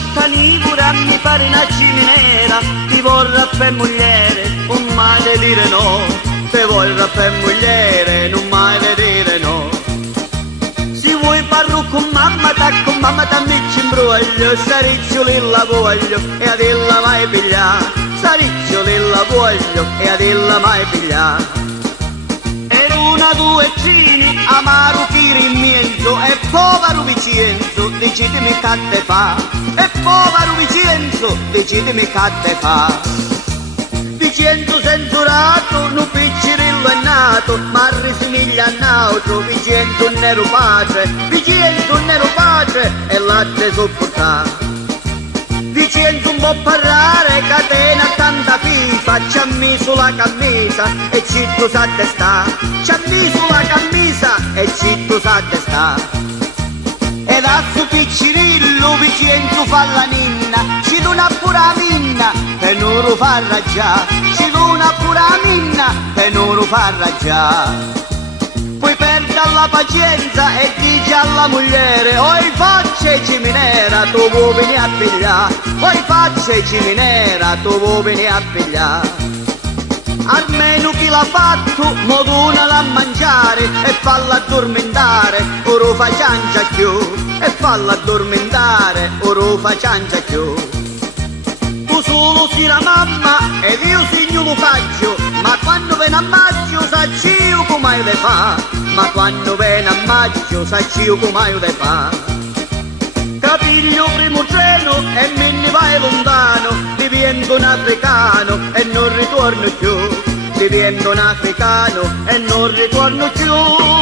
scattani pure a mi pare una ciminera, ti vorrà per mogliere, non mai le dire no, ti vorrà per mogliere, non mai le dire no. Se vuoi parlo con mamma, dammi cimbroglio, sariccioli la voglio e a della mai pigliare, sariccioli la voglio e a della mai pigliare. Una, due, cini, amaro Chirimienzo e povero Vicenzo, decidimi che te fa, e povero Vicenzo, decidimi che te fa. Vicenzo censurato, non piccirillo è nato, ma risimiglia a nautro, Vicenzo un nero padre, Vicenzo un nero padre, e latte sopportato. Vicenzo un po' parlare, catena tanta FIFA, ci ha messo la camisa e citto sa testa, ci ha messo la camisa e citto sa testa. Ed a su piccirillo Vicenzo fa la ninna, ci dona pure la minna, e non lo fa raggiare, ci dona pure la minna, e non lo fa raggiare. Poi perde la pazienza e dice alla moglie, oi faccia ciminera, tu vuoi venire a pigliare, oi faccia ciminera, tu vuoi venire a pigliare. Almeno chi l'ha fatto, mo donala a mangiare e falla addormentare, ora fa ciancia più, e falla addormentare, ora fa ciancia più. Tu solo si la mamma ed io signor lo faccio, ma quando viene a maggio saccio come le fa, ma quando viene a maggio saccio come le fa. Capiglio primo treno e me ne vai lontano, divento un africano e non ritorno più, divento un africano e non ritorno più.